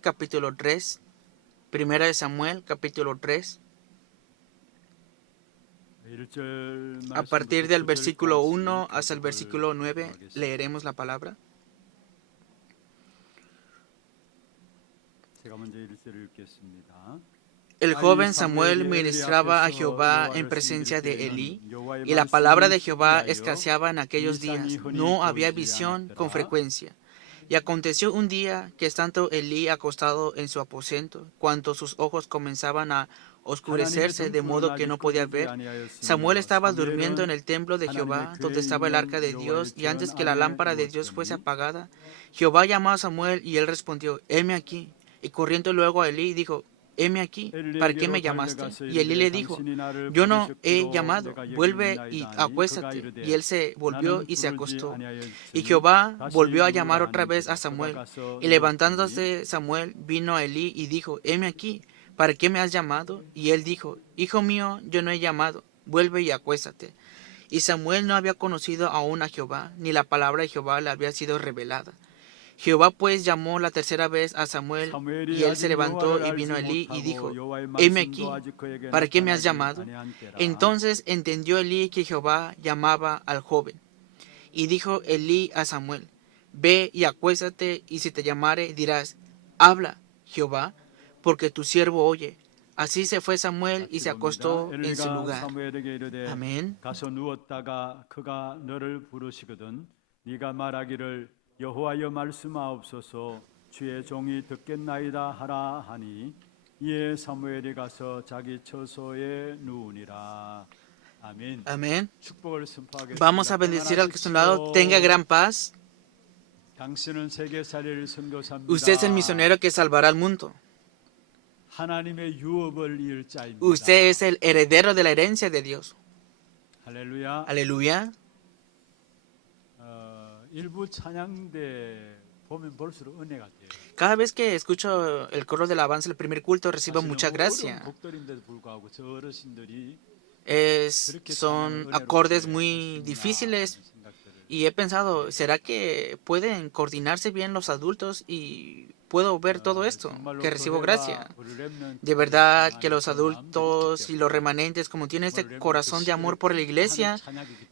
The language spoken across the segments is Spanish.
capítulo 3. Primera de Samuel, capítulo 3. A partir del versículo 1 hasta el versículo 9 leeremos la palabra. El joven Samuel ministraba a Jehová en presencia de Elí, y la palabra de Jehová escaseaba en aquellos días. No había visión con frecuencia. Y aconteció un día que estando Elí acostado en su aposento, cuando sus ojos comenzaban a oscurecerse de modo que no podía ver, Samuel estaba durmiendo en el templo de Jehová, donde estaba el arca de Dios, y antes que la lámpara de Dios fuese apagada, Jehová llamó a Samuel, y él respondió: heme aquí. Y corriendo luego a Elí, dijo: heme aquí, ¿para qué me llamaste? Y Elí le dijo: yo no he llamado, vuelve y acuéstate. Y él se volvió y se acostó. Y Jehová volvió a llamar otra vez a Samuel. Y levantándose Samuel, vino a Elí y dijo: heme aquí, ¿para qué me has llamado? Y él dijo: hijo mío, yo no he llamado, vuelve y acuéstate. Y Samuel no había conocido aún a Jehová, ni la palabra de Jehová le había sido revelada. Jehová pues llamó la tercera vez a Samuel, y él se levantó y vino a Elí y dijo: heme aquí, ¿para qué me has llamado? Entonces entendió Elí que Jehová llamaba al joven. Y dijo Elí a Samuel: ve y acuéstate, y si te llamare dirás: habla, Jehová, porque tu siervo oye. Así se fue Samuel y se acostó en su lugar. Amén. 가서 누웠다가 그가 너를 부르시거든 네가 말하기를 여호와여 말씀하옵소서 주의 종이 듣겠나이다 하라 하니 이에 사무엘이 가서 자기 처소에 누우니라. 아멘. Amén. 축복을 선포하겠습니다. Vamos a bendecir al que está a un lado. Tenga gran paz. 당신은 세계살이를 선교사입니다. Usted es el misionero que salvará al mundo. 하나님의 유업을 이을 자입니다. Usted es el heredero de la herencia de Dios. 할렐루야. Aleluya. 일부 찬양대 보면 볼수록 은혜가 돼요. Cada vez que escucho el coro de alabanza del primer culto, recibo mucha gracia. 곡들인데도 불구하고 저 어르신들이 Son acordes muy difíciles y he pensado, ¿será que pueden coordinarse bien los adultos y puedo ver todo esto? Que recibo gracia. De verdad que los adultos y los remanentes, como tienen este corazón de amor por la iglesia,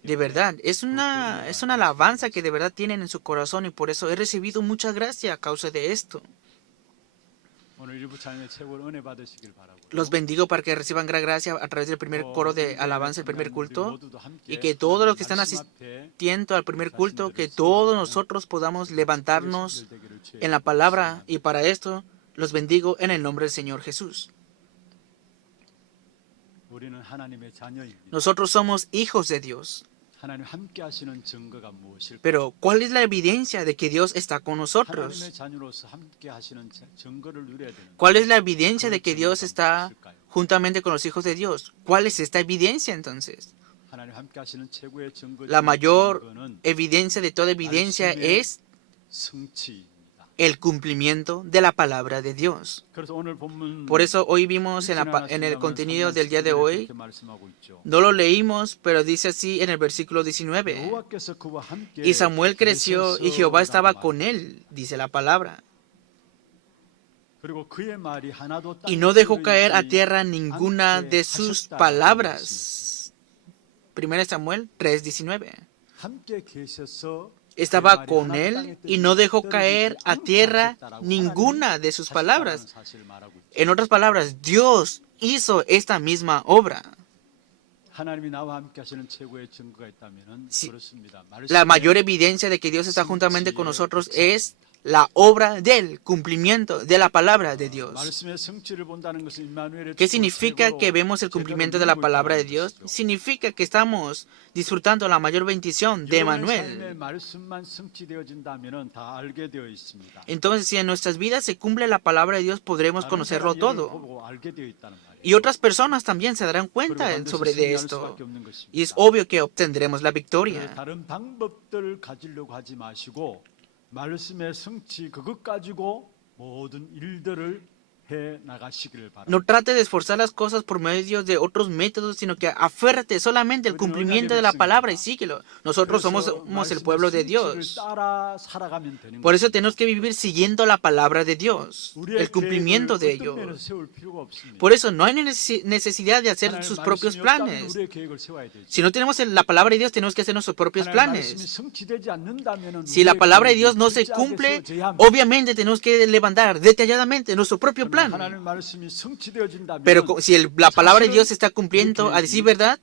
de verdad, es una alabanza que de verdad tienen en su corazón, y por eso he recibido mucha gracia a causa de esto. Los bendigo para que reciban gran gracia a través del primer coro de alabanza, el primer culto, y que todos los que están asistiendo al primer culto, que todos nosotros podamos levantarnos en la palabra, y para esto los bendigo en el nombre del Señor Jesús. Nosotros somos hijos de Dios. Pero ¿cuál es la evidencia de que Dios está con nosotros? ¿Cuál es la evidencia de que Dios está juntamente con los hijos de Dios? ¿Cuál es esta evidencia entonces? La mayor evidencia de toda evidencia es el cumplimiento de la palabra de Dios. Por eso hoy vimos en el contenido del día de hoy, no lo leímos, pero dice así en el versículo 19. Y Samuel creció y Jehová estaba con él, dice la palabra. Y no dejó caer a tierra ninguna de sus palabras. 1 Samuel 3:19. Estaba con él y no dejó caer a tierra ninguna de sus palabras. En otras palabras, Dios hizo esta misma obra. Si la mayor evidencia de que Dios está juntamente con nosotros es la obra del cumplimiento de la palabra de Dios. ¿Qué significa que vemos el cumplimiento de la palabra de Dios? Significa que estamos disfrutando la mayor bendición de Emmanuel. Entonces, si en nuestras vidas se cumple la palabra de Dios, podremos conocerlo todo. Y otras personas también se darán cuenta sobre de esto. Y es obvio que obtendremos la victoria. 말씀의 성취 그것 가지고 모든 일들을 해 나가시기를 바랍니다. No trate de esforzar las cosas por medio de otros métodos, sino que aférrate solamente al cumplimiento de la palabra y síguelo. Nosotros somos el pueblo de Dios. 따라 살아가면 되는 Por 거예요. eso tenemos que vivir siguiendo la palabra de Dios, 우리의 el cumplimiento de 계획을 어떤 면에서 ello. 세울 필요가 없습니다. Por eso no hay necesidad de hacer 하나님의 sus propios 말씀이 없다면 planes. 우리의 계획을 세워야 되죠. Si no tenemos la palabra de Dios, tenemos que hacer nuestros propios 하나님의 말씀이 planes. 성취되지 않는다면은 Si la 우리의 palabra de Dios 계획을 no se 철저하게 cumple, 세워져야 합니다. obviamente tenemos que levantar detalladamente nuestro propio 그러나 plan. 하나님의 말씀이 성취되어진다면 Pero si la palabra de Dios se está cumpliendo, a decir verdad,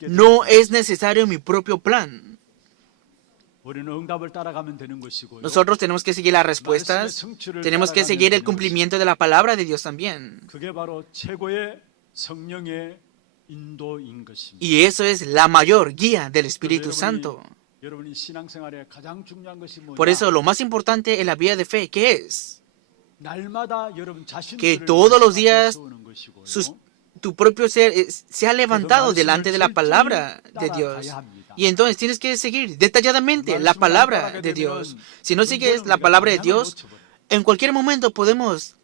no es necesario mi propio plan. 우리는 응답을 따라가면 되는 것이고요. Nosotros tenemos que seguir las respuestas, tenemos que seguir el cumplimiento de la palabra de Dios también. 그게 바로 최고의 성령의 인도인 것입니다. Y eso es la mayor guía del Espíritu Santo. 여러분이 신앙생활에 가장 중요한 것이 뭐냐? Por eso lo más importante en la vida de fe, ¿qué es? 날마다 여러분 자신을 Que todos los días 세우는 것이고요. tu propio ser se ha levantado delante de la palabra de Dios. Y entonces tienes que seguir detalladamente la palabra de Dios. Si no sigues la palabra de Dios, en cualquier momento podemos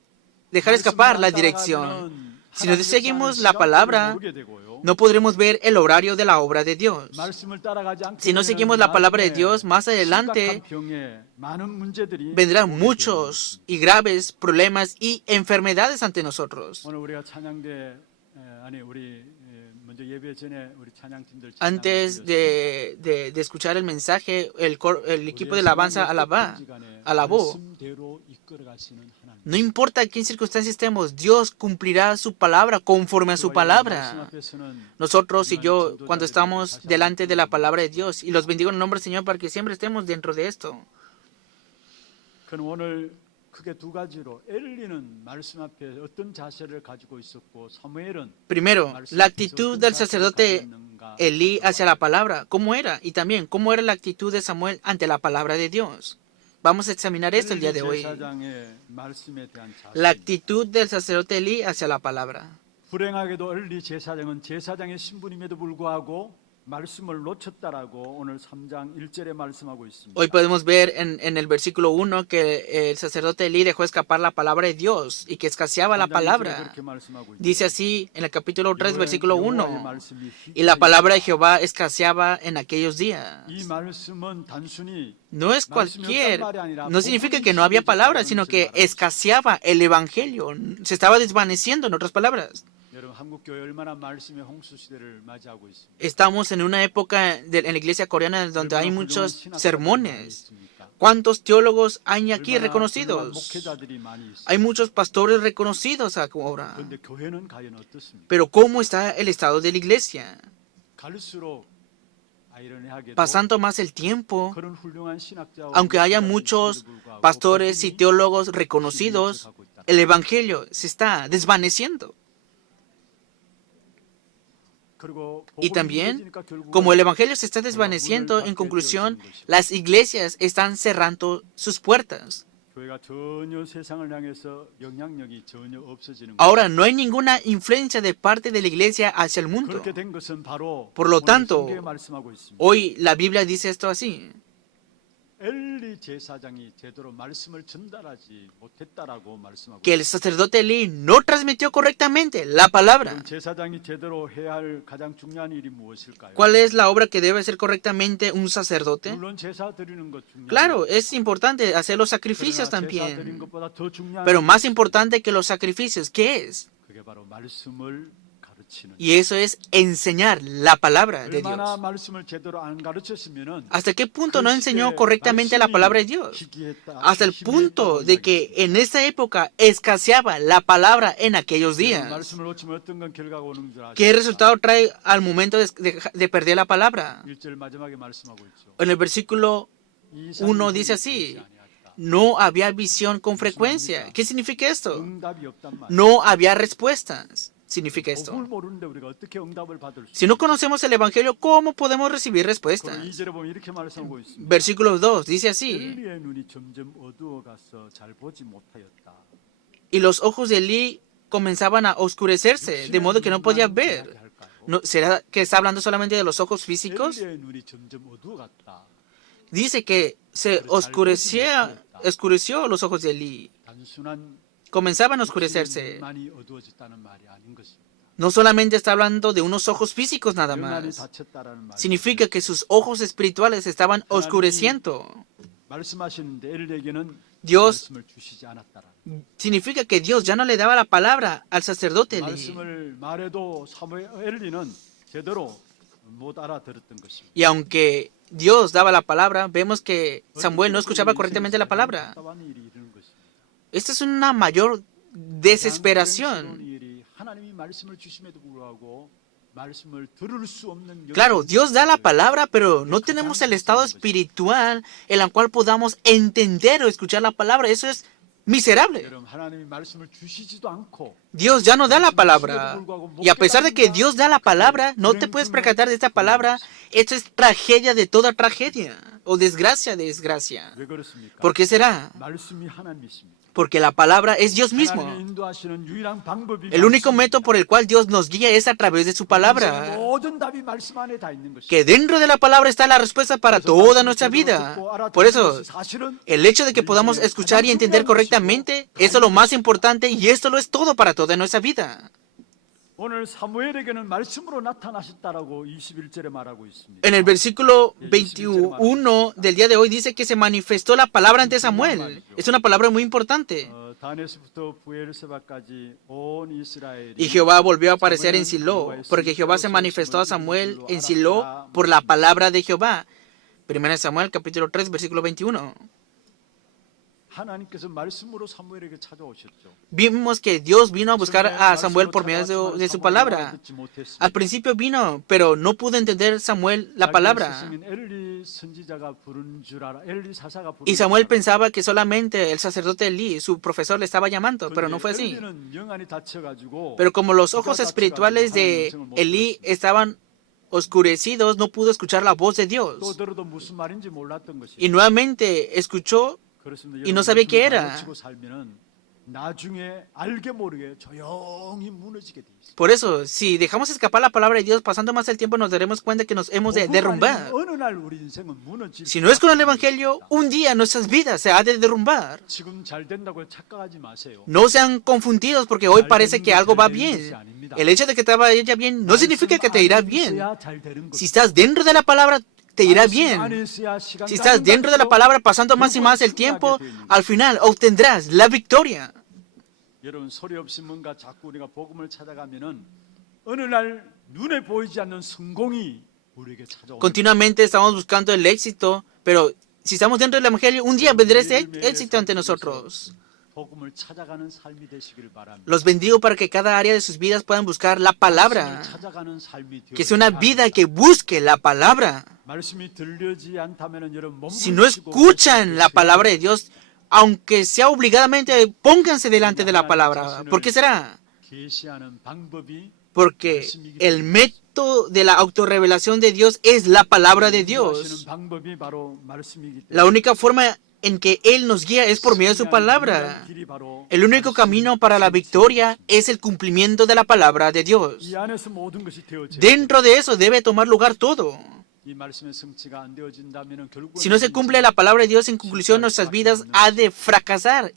dejar escapar la dirección. Si no seguimos la palabra, no podremos ver el horario de la obra de Dios. Si no seguimos la palabra de Dios, más adelante vendrán muchos y graves problemas y enfermedades ante nosotros. 오늘 우리가 찬양대 아니 우리 먼저 예배 전에 우리 찬양팀들 Antes de escuchar el mensaje, el equipo de alabanza alabó. No importa en qué circunstancia estemos, Dios cumplirá su palabra conforme a su palabra. Nosotros y yo, cuando estamos delante de la palabra de Dios, y los bendigo en el nombre del Señor para que siempre estemos dentro de esto. 그는 오늘 크게 두 가지로 엘리는 말씀 앞에 어떤 자세를 가지고 있었고 사무엘은 Primero, la actitud del sacerdote Elí hacia la palabra, ¿cómo era? Y también, ¿cómo era la actitud de Samuel ante la palabra de Dios? Vamos a examinar esto el día de hoy. 제사장의 말씀에 대한 자세. La actitud del sacerdote Elí hacia la palabra. 불행하게도 엘리 제사장은 제사장의 신분임에도 불구하고 말씀을 놓쳤다라고 오늘 3장 1절에 말씀하고 있습니다. Hoy podemos ver en el versículo 1 que el sacerdote Elí dejó escapar la palabra de Dios y que escaseaba la 3장 1절에 palabra. 그렇게 말씀하고 있죠. Dice así en el capítulo 3, versículo 여호와의 1. 말씀이 Y la palabra de Jehová escaseaba en aquellos días. 이 말씀은 단순히 No es cualquier, no significa que no había palabra, sino que escaseaba el evangelio. Se estaba desvaneciendo, en otras palabras. 여러분 한국 교회 얼마나 말씀의 홍수 시대를 맞이하고 있습니다. Estamos en una época en la iglesia coreana donde hay muchos sermones. ¿Cuántos teólogos hay aquí reconocidos? 목회자들이 많이 있습니다. Hay muchos pastores reconocidos ahora. 그런데 교회는 과연 어떻습니까? Pero ¿cómo está el estado de la iglesia? 갈수록 아이러니하게도 Pasando más el tiempo, 그런 훌륭한 신학자와 aunque haya 목회자들이 muchos 있음에도 불구하고 pastores y 복음이 teólogos reconocidos, el evangelio se está desvaneciendo. 그리고 Y 복음이 también, 이루어지니까 결국은 como el evangelio se está desvaneciendo, en conclusión, las iglesias están cerrando sus puertas. 교회가 전혀 세상을 향해서 영향력이 전혀 없어지는 거예요. Ahora no hay ninguna influencia de parte de la iglesia hacia el mundo. 그렇게 된 것은 바로 Por lo 오늘 tanto, 성경에 말씀하고 있습니다. Hoy la Biblia dice esto así. 엘리 제사장이 제대로 말씀을 전달하지 못했다라고 말씀하고 Que el sacerdote Elí no transmitió correctamente la palabra. 있습니다. 제사장이 제대로 해야 할 가장 중요한 일이 무엇일까요? ¿Cuál es la obra que debe hacer correctamente un sacerdote? 물론 제사 드리는 것 중요합니다. Claro, es importante hacer los sacrificios 그러나 제사 드리는 también. 것보다 더 중요한 Pero 것은 más importante que los sacrificios, ¿qué es? 그게 바로 말씀을 가르치는 Y eso es enseñar la palabra de 얼마나 Dios. 말씀을 제대로 안 가르쳤으면은 ¿Hasta qué punto no enseñó correctamente la palabra de Dios? Hasta el punto de que en esa época escaseaba la palabra en aquellos días. 말씀을 놓치면 어떤 건 결과가 오는 줄 아십니까? ¿Qué resultado trae al momento de perder la palabra? 1절 마지막에 말씀하고 있죠. En el versículo 이상이 1 dice así, no había visión con frecuencia. ¿Qué significa esto? 응답이 없단 말이에요. No había respuestas. Significa 복음을 esto. 모르는데 우리가 어떻게 응답을 받을 수 Si no conocemos el Evangelio, ¿cómo podemos recibir respuestas? 2절에 보면 이렇게 말씀하고 있습니다. Versículo 2 dice así, 엘리의 눈이 점점 어두워가서 잘 보지 못하였다. y los ojos de Elí comenzaban a oscurecerse, de modo que no podía ver. ¿No, ¿Será que está hablando solamente de los ojos físicos? 엘리의 눈이 점점 어두워갔다. Dice que se oscureció los ojos de Elí. 단순한 comenzaban a oscurecerse. 눈만이 어두워졌다는 말이 아닌 것입니다. No solamente está hablando de unos ojos físicos nada 영안이 más. 닫혔다라는 말이 Significa que sus ojos espirituales estaban oscureciendo. 말씀하시는데 엘리에게는 Dios 말씀을 주시지 않았다라는. significa que Dios ya no le daba la palabra al sacerdote Elí. 말씀을 말해도 엘리는 제대로 못 알아들었던 것입니다. Y aunque Dios daba la palabra, vemos que Samuel no escuchaba correctamente la palabra. 답답한 일이 이르는 것입니다. Esta es una mayor desesperación. 불행스러운 일이 하나님이 말씀을 주심에도 불구하고 말씀을 들을 수 없는 Claro, Dios da la palabra, pero no tenemos el estado espiritual en el cual podamos entender o escuchar la palabra. Eso es miserable. 여러분, 하나님이 말씀을 주시지도 않고 Dios ya no da la palabra. Y a pesar de que Dios da la palabra, no te puedes percatar de esta palabra. Esto es tragedia de toda tragedia. O desgracia de desgracia. 왜 그렇습니까? ¿Por qué será? 말씀이 하나님이십니다. Porque la palabra es Dios mismo. 하나님이 인도하시는 유일한 방법이 El único 말씀입니다. método por el cual Dios nos guía es a través de su palabra. 모든 답이 말씀 안에 다 있는 것입니다. Que dentro de la palabra está la respuesta para toda nuestra vida. Por eso, el hecho de que podamos escuchar y entender correctamente, eso es lo más importante y esto lo es todo para toda nuestra vida. 오늘 사무엘에게는 말씀으로 나타나셨다라고 21절에 말하고 있습니다. En el versículo 21 del día de hoy dice que se manifestó la palabra ante Samuel. Es una palabra muy importante. 다네스부터 부엘세바까지 온 이스라엘이 Y Jehová volvió a aparecer en Silo, porque Jehová se manifestó a Samuel en Silo por la palabra de Jehová. 1 Samuel capítulo 3 versículo 21. 하나님께서 말씀으로 사무엘에게 찾아오셨죠. Vimos que Dios vino a buscar a Samuel por medio de su palabra. Al principio vino, pero no pudo entender Samuel la palabra. Y Samuel pensaba que solamente el sacerdote Elí, su profesor, le estaba llamando, pero no fue así. Pero como los ojos espirituales de Elí estaban oscurecidos, no pudo escuchar la voz de Dios. Y nuevamente escuchó y no sabía qué era. Por eso, si dejamos escapar la palabra de Dios, pasando más el tiempo nos daremos cuenta que nos hemos de derrumbar. Si no es con el Evangelio, un día nuestras vidas se ha de derrumbar. No sean confundidos porque hoy parece que algo va bien. El hecho de que te vaya bien no significa que te irá bien. Si estás dentro de la palabra, te irá bien. Si estás dentro de la palabra, pasando más y más el tiempo, al final obtendrás la victoria. 여러분 소리 없이 뭔가 자꾸 우리가 복음을 찾아가면은 어느 날 눈에 보이지 않는 성공이 우리에게 찾아옵니다. Continuamente estamos buscando el éxito, pero si estamos dentro del Evangelio, un día vendrá ese éxito ante nosotros. 복음을 찾아가는 삶이 되시길 바랍니다. Los bendigo para que cada área de sus vidas puedan buscar la palabra. 찾아가는 삶이 Que sea una vida que busque la palabra. 말씀이 들려지 않다면은 여러분 Si no escuchan la palabra de Dios, aunque sea obligadamente, pónganse delante de la palabra. ¿Por qué será? 계시하는 방법이 Porque el método de la autorrevelación de Dios es la palabra de Dios. 방법이 바로 말씀이기 때문에 La única forma en que Él nos guía es por medio de su palabra. El único camino para la victoria es el cumplimiento de la palabra de Dios. 이 안에서 모든 것이 되어져야 Dentro de eso debe tomar lugar todo. 이 말씀의 성취가 안 되어진다면은 결국 Si no se cumple la palabra de Dios, en conclusión nuestras vidas ha de fracasar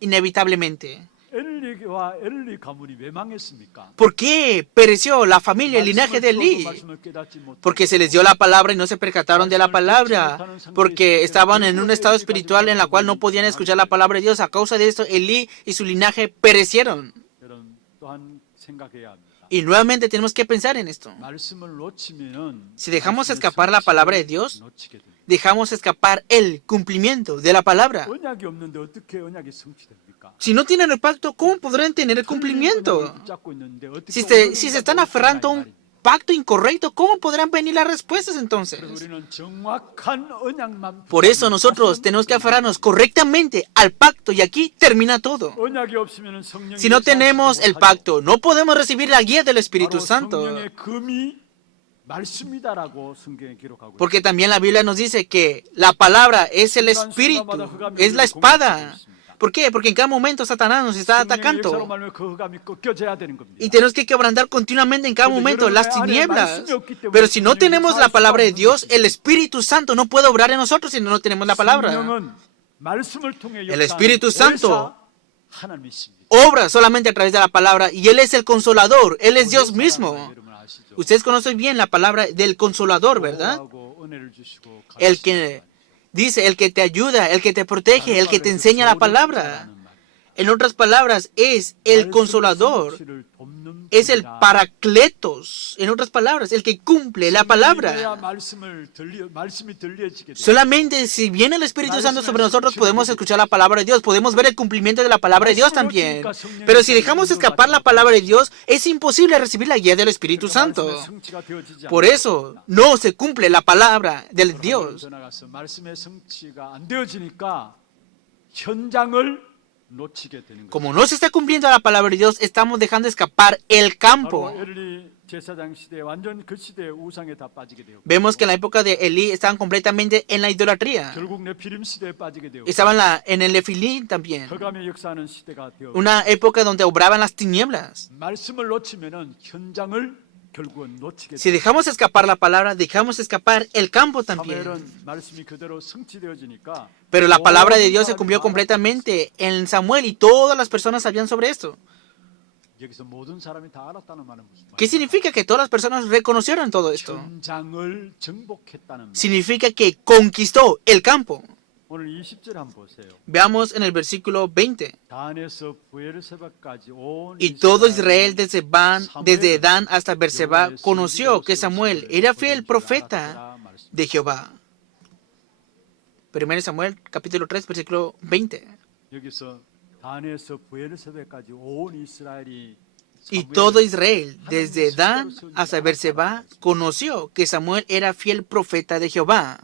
inevitablemente. 엘리와 엘리 가문이 왜 망했습니까? ¿Por qué pereció la familia, el linaje de Elí? Porque se les dio la palabra y no se percataron de la palabra. Porque estaban en un estado espiritual en la cual no podían escuchar la palabra de Dios. A causa de esto, Elí y su linaje perecieron. 여러분 또한 생각해야 합니다. Y nuevamente tenemos que pensar en esto. 말씀을 놓치면은 Si dejamos escapar la palabra de Dios, 놓치게 됩니다. dejamos escapar el cumplimiento de la palabra. 언약이 없는데 어떻게 언약이 성취됩니까? Si no tienen el pacto, ¿cómo podrán tener el cumplimiento? 붙잡고 있는데 어떻게 Si se están aferrando a un pacto incorrecto, ¿cómo podrán venir las respuestas entonces? 우리는 정확한 언약만 Por eso nosotros tenemos que aferrarnos correctamente al pacto y aquí termina todo. 언약이 없으면은 성령이 Si no tenemos el pacto, no podemos recibir la guía del Espíritu Santo. 성령의 금이 말씀이다라고 성경에 기록하고 Porque también la Biblia nos dice que la palabra es el Espíritu, es la espada. ¿Por qué? Porque en cada momento Satanás nos está atacando. Y tenemos que quebrantar continuamente en cada momento las tinieblas. Pero si no tenemos la palabra de Dios, el Espíritu Santo no puede obrar en nosotros si no tenemos la palabra. El Espíritu Santo 하나님이십니다. obra solamente a través de la palabra y Él es el consolador, Él es Dios mismo. 여러분 아시죠? Ustedes conocen bien la palabra del consolador, ¿verdad? 보호하고 은혜를 주시고 El que dice, el que te ayuda, el que te protege, el que te enseña la palabra. En otras palabras, es el consolador, es el paracletos. En otras palabras, el que cumple la palabra. Solamente si viene el Espíritu Santo sobre nosotros podemos escuchar la palabra de Dios, podemos ver el cumplimiento de la palabra de Dios también. Pero si dejamos escapar la palabra de Dios, es imposible recibir la guía del Espíritu Santo. Por eso no se cumple la palabra del Dios. 말씀의 성취가 안 되어지니까 현장을 놓치게 되는 거예요. Como no se está cumpliendo la palabra de Dios, estamos dejando escapar el campo. 바로 엘리 제사장 시대에 완전 그 시대의 우상에 다 빠지게 되었고 Vemos que en la época de Elí estaban completamente en la idolatría. 결국 네피림 시대에 빠지게 되었고 Estaban en el Nefilí también. 흑암의 역사하는 시대가 되었고 Una época donde obraban las tinieblas. 말씀을 놓치면은 현장을 결국은 놓치게 Si dejamos escapar la palabra, dejamos escapar el campo también. 사무엘은 말씀이 그대로 성취되어지니까 Pero la palabra de Dios se cumplió completamente en Samuel y todas las personas sabían sobre esto. 여기서 모든 사람이 다 알았다는 말은 무슨 ¿Qué 말이에요? significa que todas las personas reconocieron todo esto? 현장을 정복했다는 말. Significa que conquistó el campo. 오늘 20절 한번 보세요. Veamos en el versículo 20. 단에서 부엘세바까지 온 Y todo Israel desde Dan hasta Berseba conoció que Samuel era fiel profeta de Jehová. 1 Samuel capítulo 3 versículo 20. 여기서 단에서 부엘세바까지 온 이스라엘이 Y todo Israel desde Dan hasta Berseba conoció que Samuel era fiel profeta de Jehová.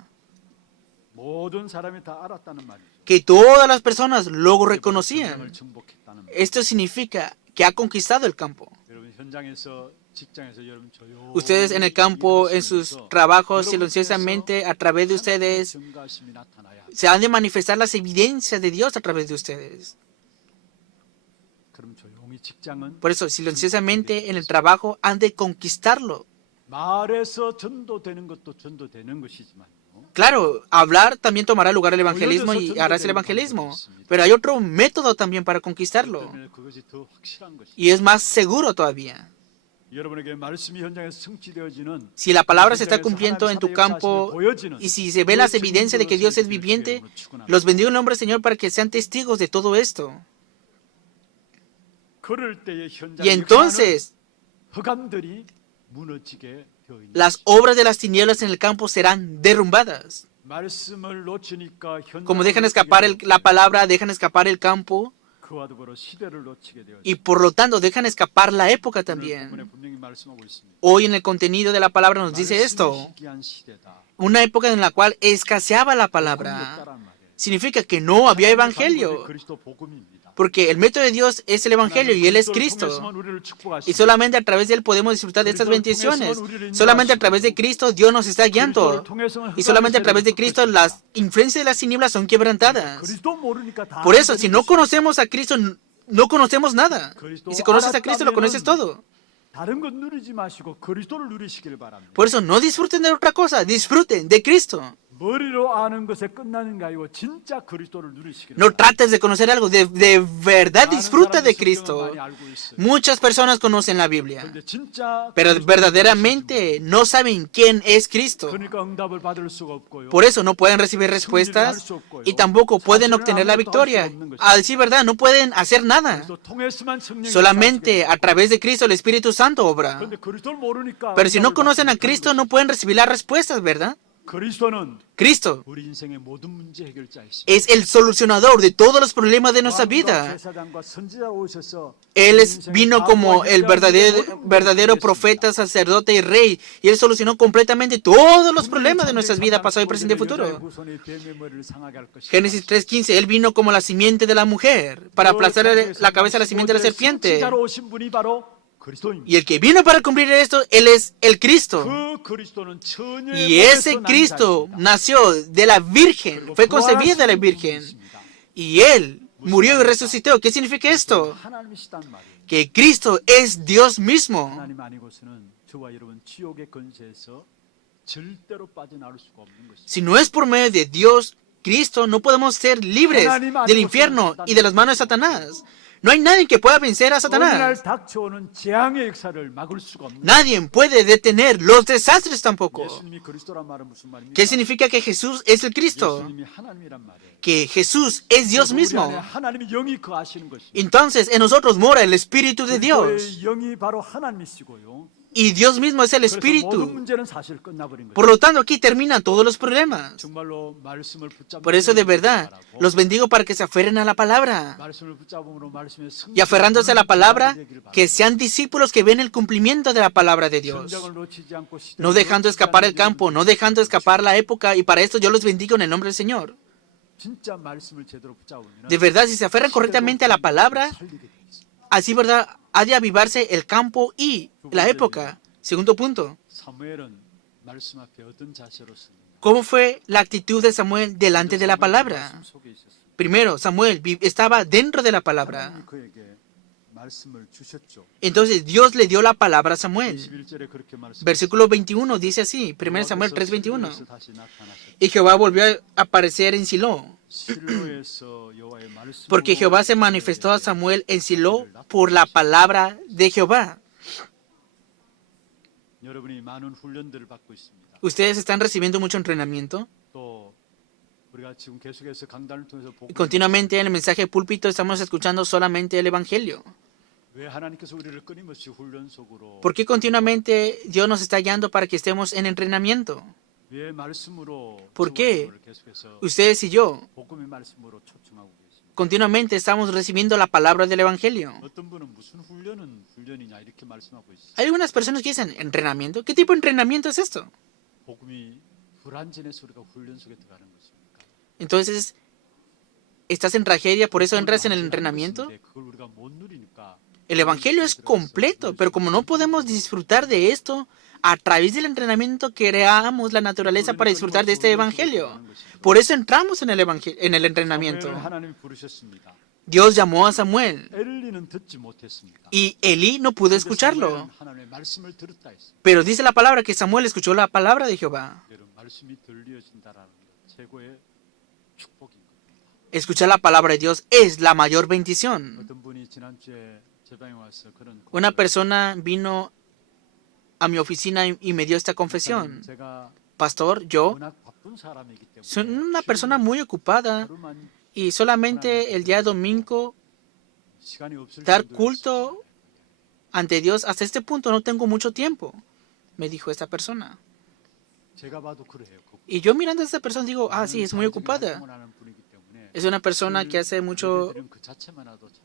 모든 사람이 다 알았다는 말이죠. Que todas las personas luego reconocían. 현장을 정복했다는 말. Esto significa que ha conquistado el campo. 여러분 현장에서 직장에서 여러분 조용히 Ustedes en el campo, en sus trabajos, silenciosamente, a través de ustedes, 증가심이 나타나야 합니다. se han de manifestar las evidencias de Dios a través de ustedes. 그럼 조용히 직장은 Por eso, silenciosamente, en el trabajo, han de conquistarlo. 말에서 전도되는 것도 전도되는 것이지만 Claro, hablar también tomará lugar el evangelismo y harás el evangelismo. Pero hay otro método también para conquistarlo. 때문에 그것이 더 확실한 것이죠. Y es más seguro todavía. 여러분에게 말씀이 현장에서 성취되어지는 Si la palabra se está cumpliendo en tu campo y si se ven las evidencias de que Dios es viviente, los bendigo en el nombre del Señor para que sean testigos de todo esto. 그럴 때의 현장 Y entonces, 흑암들이 무너지게 되어 있는 las obras de las tinieblas en el campo serán derrumbadas. 말씀을 놓치니까 Como dejan escapar la palabra, dejan escapar el campo 그와 더불어 시대를 놓치게 되어 y por lo tanto dejan escapar la época 오늘 본문에 también. 분명히 말씀하고 있습니다. Hoy en el contenido de la palabra nos dice 말씀이 esto. 희귀한 시대다. Una época en la cual escaseaba la palabra. Significa que no había evangelio. 그리스도 복음입니다. Porque el método de Dios es el evangelio y Él es Cristo. Y solamente a través de Él podemos disfrutar de estas bendiciones. Solamente a través de Cristo Dios nos está guiando. Y solamente a través de Cristo las influencias de las tinieblas son quebrantadas. Por eso, si no conocemos a Cristo, no conocemos nada. Y si conoces a Cristo, lo conoces todo. 다른 것 누리지 마시고 그리스도를 누리시기를 바랍니다. Por eso, no disfruten de otra cosa, disfruten de Cristo. 머리로 아는 것에 끝나는 게 아니고 진짜 그리스도를 누리시기를 No 바랍니다. trates de conocer algo, de verdad 많은 disfruta de 사람이 성경을 Cristo. 많이 알고 있어요. Muchas personas conocen la Biblia, 근데 진짜 pero 그리스도를 verdaderamente no saben quién es Cristo. 그러니까 응답을 받을 수가 없고요. Por eso no pueden recibir respuestas y tampoco pueden obtener la victoria. A decir verdad, no pueden hacer nada. 그리스도 통해서만 성령이 Solamente a través de Cristo el Espíritu Santo obra. 근데 그리스도를 모르니까 Pero si no 응답을 conocen a 받지 Cristo, 못하는 no pueden recibir las respuestas, ¿verdad? 거예요. 그리스도는 Cristo 우리 인생의 모든 문제 해결자이십니다. es el solucionador de todos los problemas de nuestra vida. 제사장과 선지자가 오셔서 Él 우리 인생의 vino 다 como el verdadero profeta, sacerdote y rey. Y Él solucionó completamente todos los problemas de nuestras vidas, pasado, y presente y futuro. Génesis 3:15, Él vino como la simiente de la mujer, para aplastar la cabeza de la simiente de la serpiente. 진짜로 오신 분이 바로 그리스도입니다. Y el que vino para cumplir esto, Él es el Cristo. 그 그리스도는 처녀의 Y ese 몸에서 난 Cristo 자입니다. nació de la Virgen, fue concebido de la Virgen. Y Él murió y resucitó. ¿Qué significa esto? 하나님이시단 말이에요. Que Cristo es Dios mismo. 하나님 아니고서는 저와 여러분 지옥의 권세에서 절대로 빠져나올 수가 없는 것입니다. Si no es por medio de Dios, Cristo, no podemos ser libres del infierno y de las manos de Satanás. No hay nadie que pueda vencer a 어느 날 Satanás. 닥쳐오는 재앙의 역사를 막을 수가 없는 Nadie puede detener los desastres tampoco. 예수님이 그리스도란 말은 무슨 말입니까? ¿Qué significa que Jesús es el Cristo? 예수님이 하나님이란 말이에요. Que Jesús es Dios 우리 안에 mismo. 하나님의 영이 거하시는 것입니다. Entonces en nosotros mora el Espíritu de Dios. 그리스도의 영이 바로 하나님이시고요. Y Dios mismo es el 그래서 모든 Espíritu. 문제는 사실 끝나버린 Por 거예요. lo tanto, aquí terminan todos los problemas. 정말로 말씀을 붙잡는 Por eso de verdad, 바라고, los bendigo para que se aferren a la palabra. 말씀을 붙잡음으로 말씀의 Y aferrándose a la palabra, 되기를 바랍니다. que sean discípulos que ven el cumplimiento de la palabra de Dios. 전쟁을 놓치지 않고 시대를 No dejando 놓치지 escapar el 않는 campo, no dejando escapar la época. Y para esto yo los bendigo en el nombre del Señor. 진짜 말씀을 제대로 붙잡으면 De verdad, si se aferran correctamente a la palabra, 살리게 돼 있어요. así verdad, ha de avivarse el campo y la época. Segundo punto. 사무엘은 말씀 앞에 어떤 자세로 섰는가? ¿Cómo fue la actitud de Samuel delante de la palabra? 말씀 속에 있었어요. Primero, Samuel estaba dentro de la palabra. 하나님이 그에게 말씀을 주셨죠. Entonces Dios le dio la palabra a Samuel. 21절에 그렇게 말씀하셨어요. Versículo 21 dice así, 1 Samuel 3:21. 실로에서 다시 나타나셨다. Y Jehová volvió a aparecer en Silo, 실로에서 여호와의 말씀으로 porque Jehová se manifestó a Samuel en Silo por la palabra de Jehová. 여러분이 많은 훈련들을 받고 있습니다. Ustedes están recibiendo mucho entrenamiento. 또 우리가 지금 계속해서 강단을 통해서 보고 Y continuamente en el mensaje de púlpito estamos escuchando solamente el Evangelio. 왜 하나님께서 우리를 끊임없이 훈련 속으로 ¿Por qué continuamente Dios nos está guiando para que estemos en entrenamiento? 왜 말씀으로 ¿Por qué? 저와 계속해서 Ustedes y yo 복음의 말씀으로 초청하고 계십니다. continuamente estamos recibiendo la palabra del Evangelio. 어떤 분은 무슨 훈련이냐 이렇게 말씀하고 있어요. Hay algunas personas que dicen, ¿entrenamiento? ¿Qué tipo de entrenamiento es esto? 복음이 불안전해서 우리가 훈련 속에 들어가는 것입니까? Entonces, ¿estás en tragedia, por eso entras en el entrenamiento? 그걸 우리가 못 누리니까 El Evangelio es completo, pero como no podemos disfrutar de esto, a través del entrenamiento creamos la naturaleza para disfrutar de este Evangelio. Por eso entramos en el entrenamiento. 사무엘을 하나님이 부르셨습니다. Dios llamó a Samuel 엘리는 듣지 못했습니다. y Elí no pudo escucharlo. 사무엘은 하나님의 말씀을 들었다 했어요. Pero dice la palabra que Samuel escuchó la palabra de Jehová. 여러분 말씀이 들려진다라는 것 최고의 축복인 겁니다. Escuchar la palabra de Dios es la mayor bendición. 어떤 분이 지난주에 제 방에 와서 그런 Una persona vino a mi oficina y me dio esta confesión. 제가 Pastor, yo 워낙 바쁜 사람이기 때문에 soy una persona muy ocupada 하루만 y solamente el día domingo 시간이 없을 dar 정도였어요. culto ante Dios, hasta este punto no tengo mucho tiempo, me dijo esta persona. 제가 봐도 그래요. Y yo mirando a esta persona digo, ah, sí, es muy ocupada. Es una persona que hace mucho,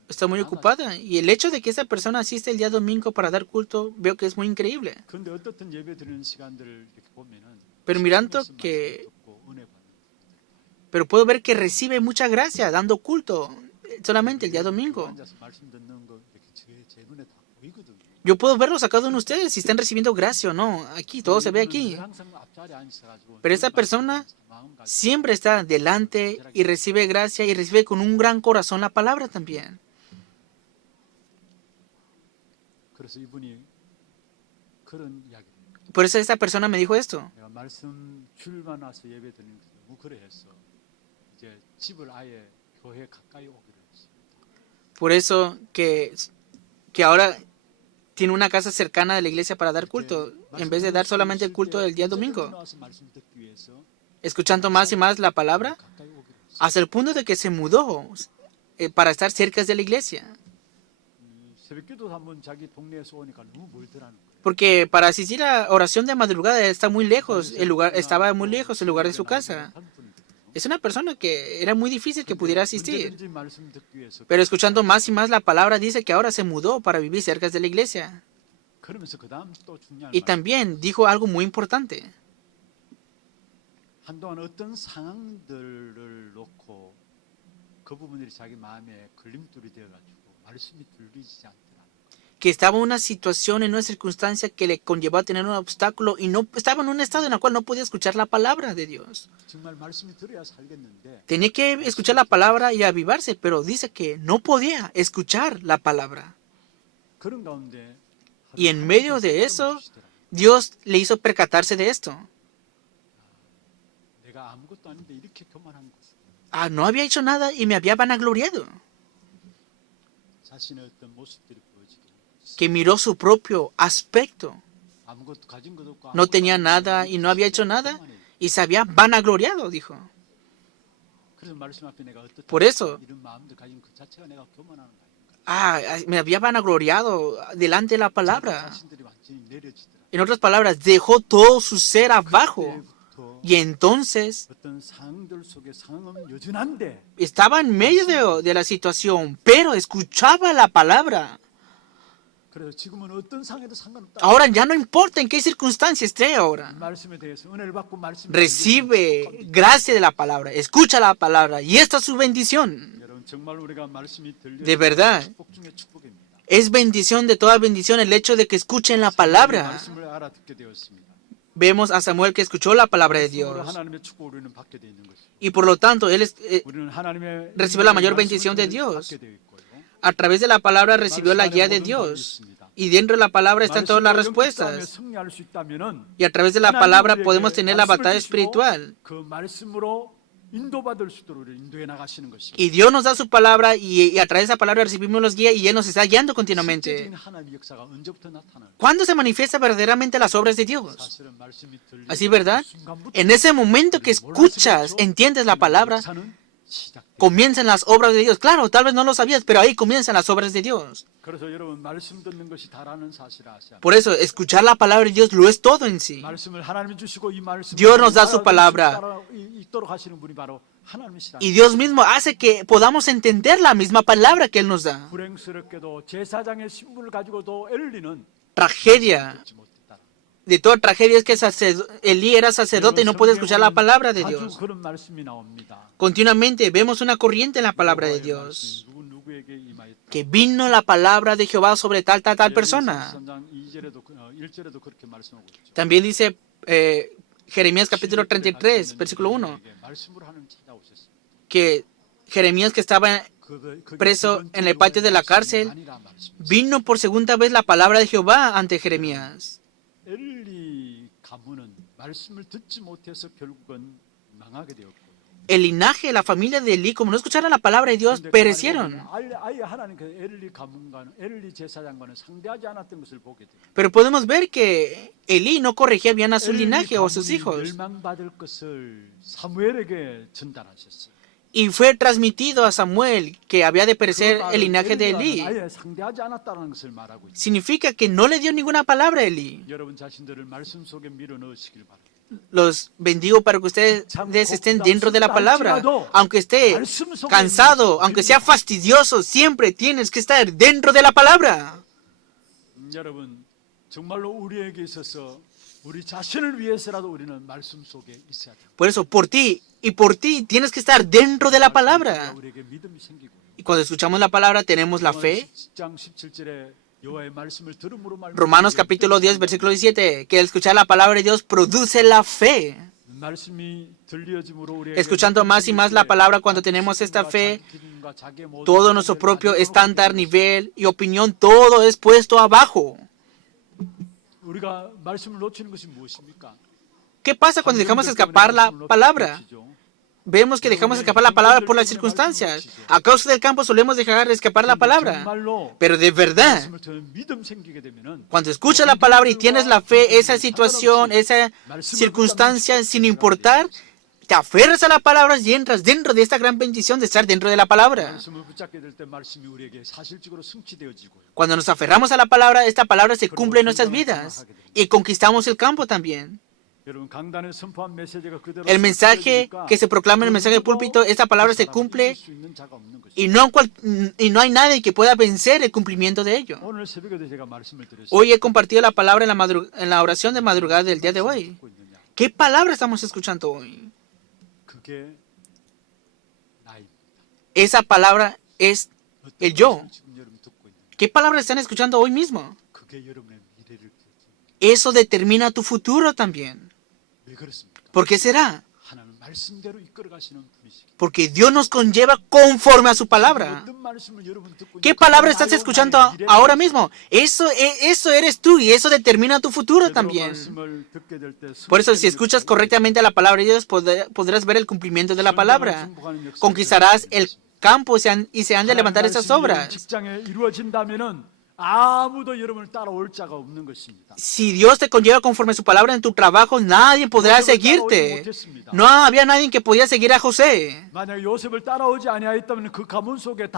está muy ocupada. Y el hecho de que esa persona asiste el día domingo para dar culto, veo que es muy increíble. 근데 어떻든 예배 드리는 시간들을 이렇게 보면은 Pero mirando que, pero puedo ver que recibe mucha gracia dando culto solamente el día domingo. 앉아서 말씀 듣는 거 이렇게 제 눈에 다 보이거든요. Yo puedo verlos a cada uno de ustedes si están recibiendo gracia o no. Aquí, todo se ve aquí. Pero esta persona siempre está delante y recibe gracia y recibe con un gran corazón la palabra también. 그래서 이분이 그런 이야기를 Por eso esta persona me dijo esto. 내가 말씀 줄만 와서 예배 드리는 게 너무 그래해서 이제 집을 아예 교회 가까이 오기로 했습니다. Por eso que ahora tiene una casa cercana de la iglesia para dar culto, en vez de dar solamente el culto del día domingo, escuchando más y más la palabra, hasta el punto de que se mudó para estar cerca de la iglesia. 새벽기도 한번 자기 동네에서 오니까 너무 멀더라는 거예요. Porque para asistir a oración de madrugada está muy lejos, estaba muy lejos el lugar de su casa. Es una persona que era muy difícil que pudiera asistir. 언제든지 말씀 듣기 위해서 Pero escuchando más y más la palabra dice que ahora se mudó para vivir cerca de la iglesia. 그러면서 그다음 또 중요한 Y 말. también dijo algo muy importante. 한동안 어떤 상황들을 놓고 그 부분들이 자기 마음에 걸림돌이 되어가지고 말씀이 들리지 않더라. Que estaba en una situación, en una circunstancia que le conllevó a tener un obstáculo y no estaba en un estado en el cual no podía escuchar la palabra de Dios. 정말 말씀이 들어야 살겠는데 Tenía que escuchar la palabra y avivarse, pero dice que no podía escuchar la palabra. 그런 가운데 Y en medio de eso, Dios le hizo percatarse de esto. 내가 아무것도 아닌데 이렇게 교만한 것을 no había hecho nada y me había vanagloriado. 자신의 어떤 모습들이 보여지게 Que miró su propio aspecto. 아무것도 가진 것도 없고 No tenía nada y no había hecho nada y se había vanagloriado, dijo. 그래서 말씀 앞에 내가 어떻게 Por eso, 이런 마음들 가진 그 자체가 내가 교만하는 거 아닙니까? me había vanagloriado delante de la palabra. 자신들이 완전히 내려지더라. En otras palabras, dejó todo su ser abajo. 그때부터 Y entonces 어떤 상황들 속에 상황은 여전한데 estaba en medio de la situación, pero escuchaba la palabra. 그래서 지금은 어떤 상황에도 상관없다. Ahora ya no importa en qué circunstancia esté ahora. 말씀에 대해서 은혜를 받고 말씀 Recibe gracia de la palabra, escucha la palabra y esta es su bendición. 여러분 정말 우리가 말씀이 들려 De verdad. 축복 중에 축복입니다. Es bendición de toda bendición el hecho de que escuchen la palabra. 말씀을 알아듣게 되었습니다. Vemos a Samuel que escuchó la palabra de 말씀으로 Dios 하나님의 축복을 우리는 받게 돼 있는 것입니다. y por lo tanto él 우리는 하나님의 recibió la mayor 말씀을 bendición de Dios. 받게 되어 있고요. A través de la palabra recibió la guía de Dios. Y dentro de la palabra están todas las respuestas. 승리할 수 있다면은 Y a través de la palabra podemos tener la batalla espiritual. 그 말씀으로 인도받을 수 있도록 우리를 인도해 나가시는 것입니다. Y Dios nos da su palabra y a través de esa palabra recibimos los guías y Él nos está guiando continuamente. 실제적인 하나님의 역사가 언제부터 나타나요? ¿Cuándo se manifiesta verdaderamente las obras de Dios? 사실은 말씀이 들리는 Así, ¿verdad? 순간부터 En ese momento que escuchas, entiendes la palabra, 역사는 시작돼요. comienzan las obras de Dios. Claro, tal vez no lo sabías, pero ahí comienzan las obras de Dios. 그래서 여러분 말씀 듣는 것이 다라는 사실을 아셔야 합니다. Por eso, escuchar la palabra de Dios lo es todo en sí. 말씀을 하나님이 주시고 이 말씀을 Dios nos da su palabra. 있도록 하시는 분이 바로 하나님이시라. Y Dios mismo hace que podamos entender la misma palabra que Él nos da. 불행스럽게도 제사장의 신분을 가지고도 엘리는 Tragedia 듣지 못했다. de toda tragedia es que Elí era sacerdote y no puede escuchar la palabra de 자주 Dios. 그런 말씀이 나옵니다. Continuamente vemos una corriente en la palabra de Dios. 누구 누구에게 임하였다. Que vino la palabra de Jehová sobre tal persona. 1절에도 그렇게 말씀하고 있죠. También dice Jeremías capítulo 33, versículo 1, 말씀으로 하나님 찾아오셨습니다. que Jeremías que estaba preso en el patio de la cárcel, vino por segunda vez la palabra de Jehová ante Jeremías. 엘리 가문은 말씀을 듣지 못해서 결국은 망하게 되었고. El linaje, la familia de Elí, como no escucharon la palabra de Dios, perecieron. 아예 하나님 그 엘리 가문과는 엘리 제사장과는 상대하지 않았던 것을 보게 돼요. Pero podemos ver que Elí no corregía bien a su linaje o a sus hijos. 멸망받을 것을 사무엘에게 전달하셨어요. Y fue transmitido a Samuel que había de perecer el linaje de Elí. 아예 상대하지 않았다는 것을 말하고 있어요. Significa que no le dio ninguna palabra a Elí. 여러분 자신들을 말씀 속에 밀어 넣으시길 바랍니다. Los bendigo para que ustedes estén dentro de la palabra. Aunque esté cansado, aunque sea fastidioso, siempre tienes que estar dentro de la palabra. 여러분 정말로 우리에게 있어서 우리 자신을 위해서라도 우리는 말씀 속에 있어야 돼요. Por eso, por ti y por ti tienes que estar dentro de la palabra. 우리에게 믿음이 생기고. Y cuando escuchamos la palabra tenemos la fe. 10장 17절에 여호와의 말씀을 들음으로 Romanos capítulo 10, versículo 17, que al escuchar la palabra de Dios produce la fe. 말씀이 들려짐으로 우리에게 Escuchando más y más la palabra, cuando tenemos esta fe, todo nuestro propio estándar, nivel y opinión, todo es puesto abajo. 우리가 말씀을 놓치는 것이 무엇입니까? ¿Qué pasa cuando dejamos escapar la palabra? Vemos que dejamos escapar la palabra por las circunstancias. A causa del campo solemos dejar escapar la palabra. Pero de verdad, cuando escuchas la palabra y tienes la fe, esa situación, esa circunstancia, sin importar, te aferras a la palabra y entras dentro de esta gran bendición de estar dentro de la palabra. Cuando nos aferramos a la palabra, esta palabra se cumple en nuestras vidas y conquistamos el campo también. El mensaje que se proclama en el mensaje del púlpito, esta palabra se cumple y no hay nadie que pueda vencer el cumplimiento de ello. Hoy he compartido la palabra en la oración de madrugada del día de hoy. ¿Qué palabra estamos escuchando hoy? Esa palabra es el yo. ¿Qué palabra están escuchando hoy mismo? Eso determina tu futuro también. ¿Por qué será? 말씀대로 이끌어 가시는 분이시기. Porque Dios nos conlleva conforme a su palabra. 어떤 말씀을 여러분 듣고 ¿Qué 있는지 palabra 그건 estás 나요, escuchando 나의 미래라는 ahora 것입니다. mismo? Eso eres tú y eso determina tu futuro 제대로 también. 말씀을 듣게 될 때 Por eso, si 승리하는 escuchas 역사가 correctamente la palabra de Dios, podrás ver el cumplimiento de la 현장을 palabra. 승복하는 역사가 Conquistarás 일어나는 el 것입니다. campo y se han de 하나님 levantar esas 말씀이 여러분 obras. 직장에 이루어진다면은 아무도 여러분을 따라올 자가 없는 것입니다. Si Dios te conlleva conforme a su palabra en tu trabajo, nadie podrá 요셉을 seguirte. 따라오지 못했습니다. No había nadie que podía seguir a José. 만약 요셉을 따라오지 아니하였다면 그 가문 속에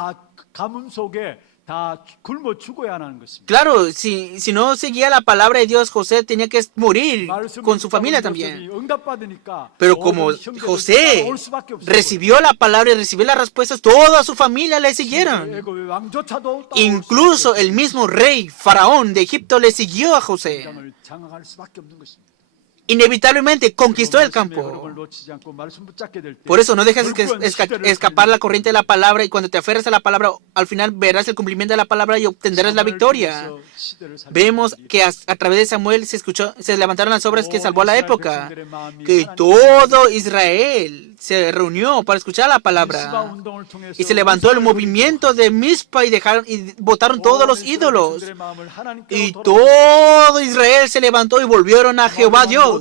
다 굶어 죽어야 하는 것입니다. Claro, si no seguía la palabra de Dios, José tenía que morir 말씀을 con su familia 붙잡은 también. 요셉이 응답받으니까 Pero como 모든 형제들이 José 따라올 수밖에 없었어요. recibió la palabra y recibió las respuestas, toda su familia le siguieron. 애굽의 왕조차도 따라올 Incluso 수밖에 el mismo rey, faraón de Egipto, le siguió a José. 장을 장악할 수밖에 없는 것입니다. Inevitablemente conquistó el 말씀의 campo. 흐름을 놓치지 않고 말씀 붙잡게 될 때 Por eso no dejes 결국은 시대를 escapar la corriente de la palabra y cuando te aferres a la palabra, al final verás el cumplimiento de la palabra y obtendrás la victoria. Vemos que a través de Samuel se levantaron las obras que salvó a la época, que todo Israel se reunió para escuchar la palabra y se levantó el movimiento de Mizpa y botaron todos los ídolos y todo Israel se levantó y volvieron a Jehová Dios.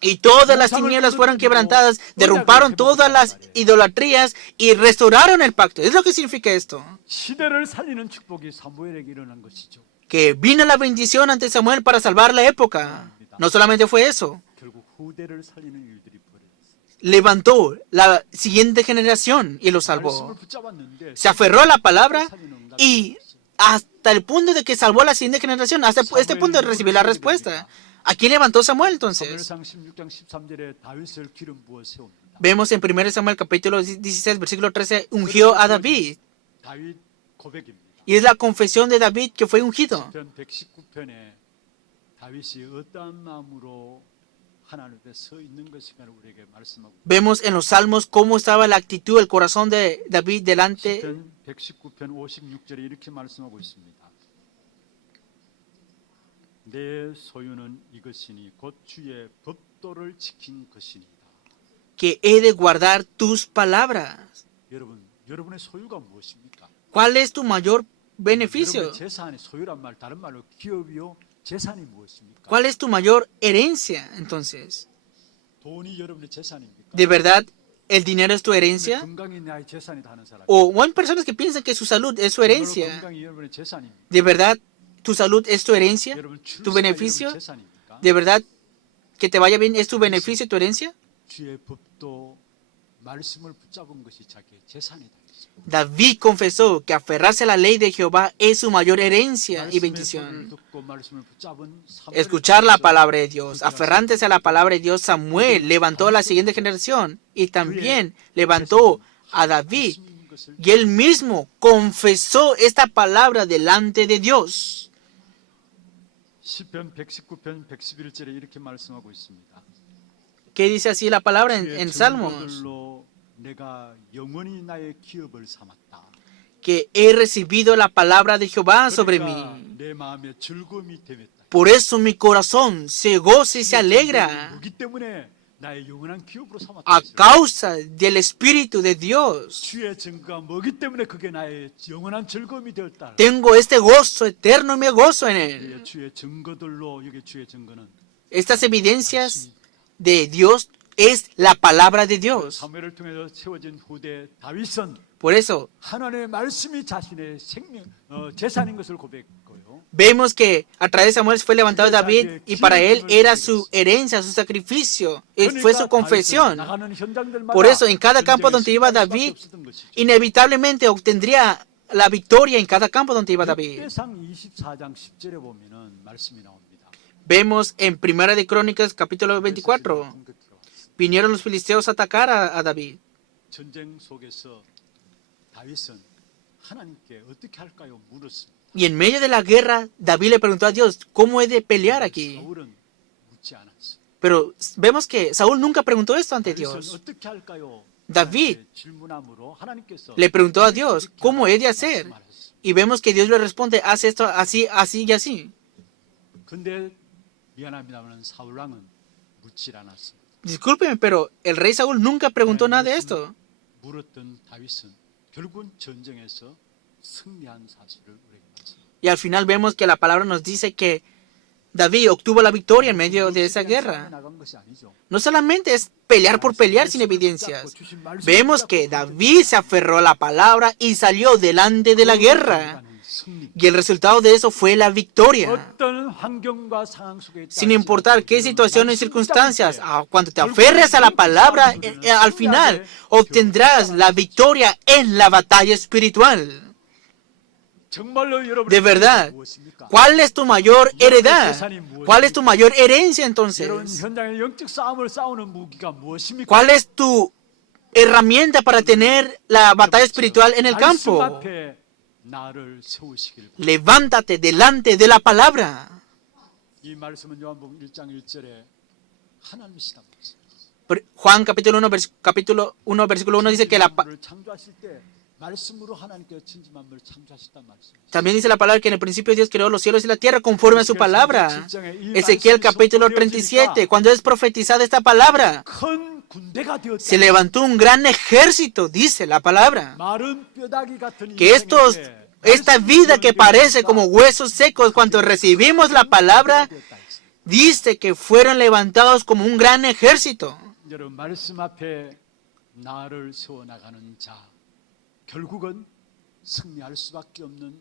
Y todas las tinieblas fueron quebrantadas, derrumbaron todas las idolatrías y restauraron el pacto. Es lo que significa esto. 시대를 살리는 축복이 사무엘에게 일어난 것이죠. Que vino la bendición ante Samuel para salvar la época. No solamente fue eso. 결국 후대를 살리는 일들이 벌어졌어요. Levantó la siguiente generación y lo salvó. 말씀을 붙잡았는데 Se aferró a la palabra y hasta el punto de que salvó a la siguiente generación, hasta este punto de recibir la respuesta. ¿A quién levantó Samuel entonces? 사무엘상 16장 13절에 다윗을 기름 부어 세웁니다. Vemos en 1 Samuel capítulo 16 versículo 13, ungió a David. 다윗 고백입니다. Y es la confesión de David que fue ungido. 시편 119편에 다윗이 어떠한 마음으로 하나님 앞에 서 있는 것인가를 우리에게 말씀하고 Vemos en los salmos cómo estaba la actitud, el corazón de David delante. 시편 119편 56절에 이렇게 말씀하고 있습니다. 내 소유는 이것이니 곧 주의 법도를 지킨 것이니이다. Que he de guardar tus palabras. 여러분의 소유가 무엇입니까? ¿Cuál es tu mayor beneficio? 여러분의 재산의 소유란 말 다른 말로 기업이요 재산이 무엇입니까? ¿Cuál es tu mayor herencia entonces? 돈이 여러분의 재산입니까? ¿De verdad el dinero es tu herencia? 건강이 나의 재산이다 하는 사람. O hay personas que piensan que su salud es su herencia. 건강이 여러분의 재산입니다. ¿De verdad tu salud es tu herencia? 여러분 ¿Tu 출세가 beneficio? 여러분의 재산입니까? ¿De verdad que te vaya bien es tu beneficio y tu herencia? 주의 법도 말씀을 붙잡은 것이 자기의 재산이다. David confesó que aferrarse a la ley de Jehová es su mayor herencia y bendición. Escuchar la palabra de Dios, aferrándose a la palabra de Dios, Samuel levantó a la siguiente generación y también levantó a David. Y él mismo confesó esta palabra delante de Dios. 시편 119편 111절에 이렇게 말씀하고 있습니다. ¿Qué dice así la palabra en Salmos? 내가 영원히 나의 기업을 삼았다. Que he recibido la palabra de Jehová sobre mí. 내 마음에 즐거움이 되었다. Por eso mi corazón se goza y se alegra. 그렇기 때문에 나의 영원한 기업으로 삼았다. A causa del Espíritu de Dios. 주의 증거가 뭐기 때문에 그게 나의 영원한 즐거움이 되었다. Tengo este gozo eterno y me gozo en él. 주의 증거들로 여기 주의 증거는 Estas evidencias de Dios es la palabra de Dios. 사무엘을 통해서 세워진 후대 다윗은 Por eso 하나님의 말씀이 자신의 재산인 것을 고백했고요. vemos que a través de Samuel fue levantado David y para él era su herencia, su sacrificio, fue su confesión. Por eso en cada campo donde iba David, inevitablemente obtendría la victoria en cada campo donde iba David. 24장 10절에 보면은 말씀이 나옵니다. Vemos en Primera de Crónicas capítulo 24, vinieron los filisteos a atacar a David. 전쟁 속에서 다윗은 하나님께 어떻게 할까요? 물었습니다. Y en medio de la guerra, David le preguntó a Dios, ¿cómo he de pelear aquí? 사울은 묻지 않았어요. Pero vemos que Saúl nunca preguntó esto ante 다윗은 Dios. 어떻게 할까요? David 하나님께 질문함으로 하나님께서 le preguntó a Dios, ¿cómo he de hacer? 말씀하셨어요. Y vemos que Dios le responde, haz esto así, así y así. 근데 미안합니다만 사울 왕은 묻질 않았습니다. Discúlpeme, pero el rey Saúl nunca preguntó nada de esto. 물었던 다윗은 결국은 전쟁에서 승리한 사실을 우리에게 말씀합니다. Y al final vemos que la palabra nos dice que David obtuvo la victoria en medio de esa guerra. 나간 것이 아니죠. No solamente es pelear por pelear sin evidencias. Vemos que David se aferró a la palabra y salió delante de la guerra. Y el resultado de eso fue la victoria. 어떤 환경과 상황 속에 Sin importar qué situaciones y circunstancias, cuando te aferres a la palabra, al final obtendrás la victoria en la batalla espiritual. 정말로 여러분의 De verdad, 무엇입니까? ¿cuál es tu mayor heredad? ¿Cuál es tu mayor herencia entonces? 여러분 현장에 영적 싸움을 싸우는 무기가 무엇입니까? ¿Cuál es tu herramienta para tener la batalla espiritual en el 말씀 campo? 앞에 나를 세우시길 바랍니다. Levántate delante de la palabra. 이 말씀은 요한복음 1장 1절에 하나님이시다. Juan capítulo 1, versículo 1 dice que 만물을 창조하실 때 말씀으로 하나님께서 천지 만물을 창조하셨단 말씀이에요. también dice la palabra que en el principio Dios creó los cielos y la tierra conforme a su palabra. Ezequiel capítulo 37, cuando es profetizada esta palabra, 큰 군대가 되었다. se levantó un gran ejército, dice la palabra. 마른 뼈다귀 같은 Que 인생에게 esta vida que parece como huesos secos, cuando recibimos la palabra, dice que fueron levantados como un gran ejército. 여러분 말씀 앞에 나를 세워 나가는 자 결국은 승리할 수밖에 없는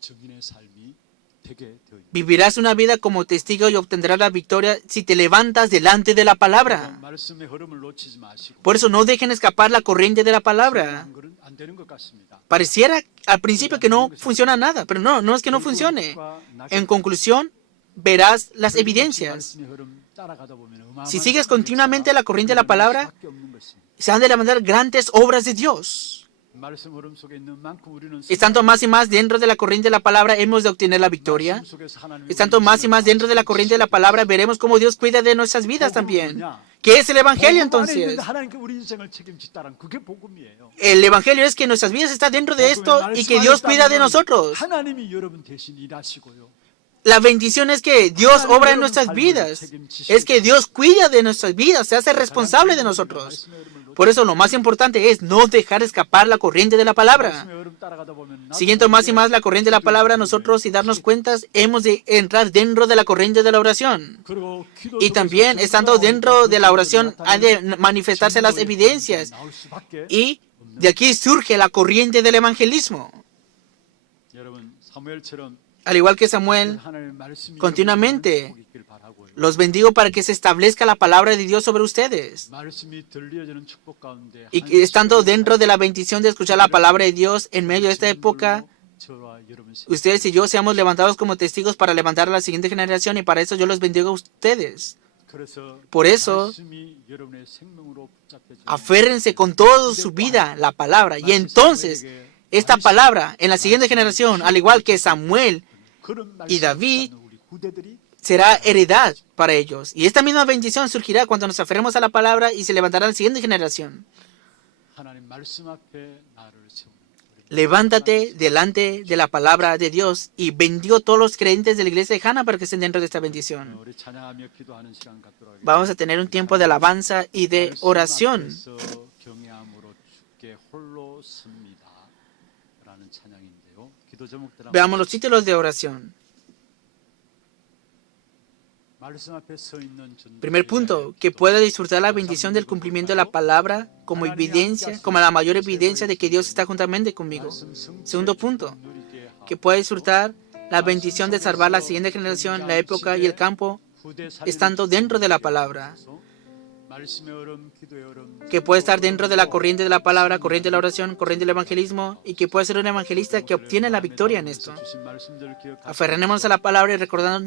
증인의 삶이 되게 되어 있습니다. Vivirás una vida como testigo y obtendrás la victoria si te levantas delante de la palabra. 말씀의 흐름을 놓치지 마시고 Por eso no dejen escapar la corriente de la palabra. 안 되는 것 같습니다. Pareciera al principio que no funciona nada, pero no es que no funcione. En conclusión, verás las evidencias. 말씀의 흐름 따라가다 보면 Si sigues continuamente la corriente de la palabra, se han de levantar grandes obras de Dios. 말씀 흐름 속에 있는 만큼 우리는 Estando más y más dentro de la corriente de la palabra, hemos de obtener la victoria. 말씀 속에서 하나님의 Estando más y más dentro de la corriente de la palabra, veremos cómo Dios cuida de nuestras vidas también. ¿Qué es el Evangelio entonces? 하나님께 우리 인생을 책임지다란 그게 복음이에요. El Evangelio es que nuestras vidas están dentro de esto y que Dios cuida de nosotros. 하나님이 여러분 대신 일하시고요. La bendición es que Dios obra en nuestras vidas. Es que Dios cuida de nuestras vidas, se hace responsable de nosotros. Por eso lo más importante es no dejar escapar la corriente de la palabra. Siguiendo más y más la corriente de la palabra, nosotros y darnos cuentas, hemos de entrar dentro de la corriente de la oración. Y también, estando dentro de la oración, han de manifestarse las evidencias. Y de aquí surge la corriente del evangelismo. 여러분 사무엘처럼 Al igual que Samuel, continuamente los bendigo para que se establezca la palabra de Dios sobre ustedes. Y que estando dentro de la bendición de escuchar la palabra de Dios en medio de esta época, ustedes y yo seamos levantados como testigos para levantar a la siguiente generación, y para eso yo los bendigo a ustedes. Por eso, aférrense con toda su vida la palabra, y entonces esta palabra en la siguiente generación, al igual que Samuel y David, será heredad para ellos. Y esta misma bendición surgirá cuando nos aferremos a la palabra y se levantará la siguiente generación. Levántate delante de la palabra de Dios y bendigo a todos los creyentes de la iglesia de Hana para que estén dentro de esta bendición. Vamos a tener un tiempo de alabanza y de oración. Veamos los títulos de oración. Primer punto, que pueda disfrutar la bendición del cumplimiento de la palabra como evidencia, como la mayor evidencia de que Dios está juntamente conmigo. Segundo punto, que pueda disfrutar la bendición de salvar la siguiente generación, la época y el campo, estando dentro de la palabra. Que puede estar dentro de la corriente de la palabra, corriente de la oración, corriente del evangelismo, y que puede ser un evangelista que obtiene la victoria en esto. Aferrémonos a la palabra y recordando